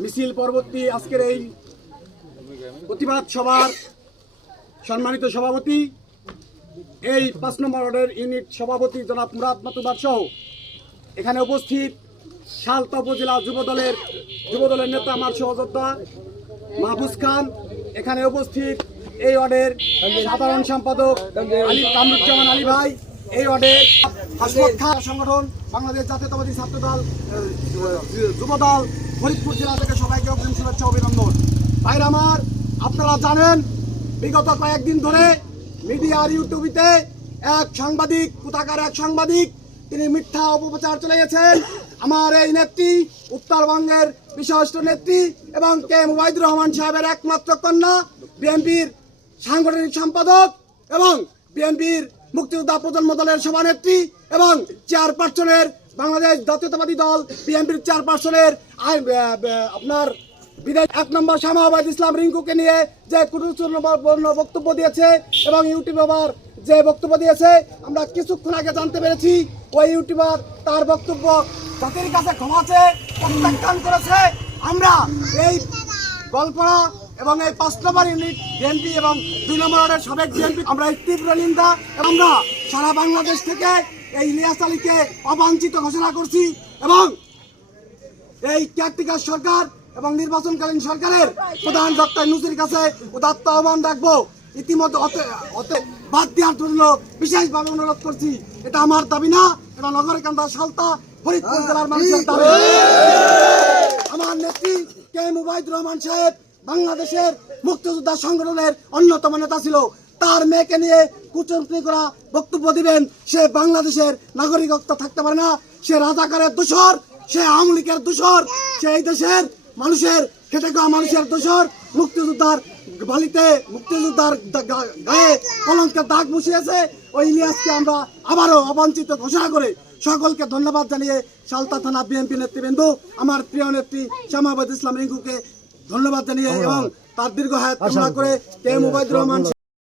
মিছিল পরবর্তী আজকের এই প্রতিবাদ সভার সম্মানিত সভাপতি, এই 5 নম্বর ওয়ার্ডের ইউনিট সভাপতি জনাব মুরাদ মাতুব্বর সহ এখানে উপস্থিত সালতা উপজেলা যুবদলের নেতা আমার সহযোদ্ধা মাহফুজ খান, এখানে উপস্থিত এই ওয়ার্ডের সাধারণ সম্পাদক কামরুজ্জামান আলী ভাই, এই ওয়ার্ডের হাসমত খান সংগঠন বাংলাদেশ জাতীয়তাবাদী ছাত্র দল যুবদল ফরিদপুর জেলা থেকে সবাইকে অগ্রিম শুভেচ্ছা অভিনন্দন। ভাইরা আমার, আপনারা জানেন বিগত কয়েকদিন ধরে মিডিয়ার ইউটিউবিতে এক সাংবাদিক, কোথাকার এক সাংবাদিক, তিনি মিথ্যা অপপ্রচার চলে গেছেন। আমার এই নেত্রী, উত্তরবঙ্গের বিশিষ্ট নেত্রী এবং কে মুবাইদুর রহমান সাহেবের একমাত্র কন্যা, বিএনপির সাংগঠনিক সম্পাদক এবং বিএনপির মুক্তিযোদ্ধা প্রজন্ম দলের সভানেত্রী এবং চেয়ারপারসনের বাংলাদেশ জাতীয়তাবাদী দল বিএনপির চেয়ারপারসনের আপনার বিদেশ 1 নম্বর শামাওয়াত ইসলাম রিঙ্কুকে নিয়ে যে কুটুরপূর্ণ বক্তব্য দিয়েছে এবং ইউটিউবার যে বক্তব্য দিয়েছে, আমরা কিছুক্ষণ আগে জানতে পেরেছি ওই ইউটিউবার তার বক্তব্য জাতির কাছে ক্ষমা চেয়ে প্রত্যাখ্যান করেছে। আমরা এই গল্পনা এবং এই 5 নম্বর ইউনিট বিএনপি এবং 2 নম্বর ওয়ার্ডের সাবেক বিএনপি আমরা তীব্র নিন্দা, আমরা সারা বাংলাদেশ থেকে এই ইলিয়াস আলীকে অবাঞ্ছিত ঘোষণা করছি এবং এই কেয়ারটেকার সরকার এবং নির্বাচনকালীন সরকারের প্রধান ডক্টর ইউনূসের কাছে উদাত্ত আহ্বান রাখবো, ইতিমধ্যে বাদ দেওয়ার জন্য বিশেষভাবে অনুরোধ করছি। এটা আমার দাবি না, এটা নগরকান্দা সালতা ফরিদপুর জেলার মানুষের দাবি। আমার নেত্রী কে মুবাইদুর রহমান সাহেব বাংলাদেশের মুক্তিযোদ্ধা সংগঠনের অন্যতম নেতা ছিল। তার মেয়েকে নিয়ে কুচক্রী করা বক্তব্য দিবেন, সে বাংলাদেশের নাগরিকত্ব থাকতে পারে না, সে রাজাকারের দোষর, সে আওয়ামী লীগের দোষর, সে এই দেশের মানুষের খেটে খাওয়া মানুষের দোষর, মুক্তিযোদ্ধার বালিতে মুক্তিযোদ্ধার গায়ে কলঙ্কের দাগ বসিয়েছে। ওই ইলিয়াসকে আমরা আবারও অবাঞ্ছিত ঘোষণা করে সকলকে ধন্যবাদ জানিয়ে সালতা থানা বিএনপি নেতৃবৃন্দ, আমার প্রিয় নেত্রী শামাওয়াত ইসলাম রিঙ্কুকে ধন্যবাদ জানিয়ে এবং তার দীর্ঘ হায়াত কামনা করে কে মুবাইদুর রহমান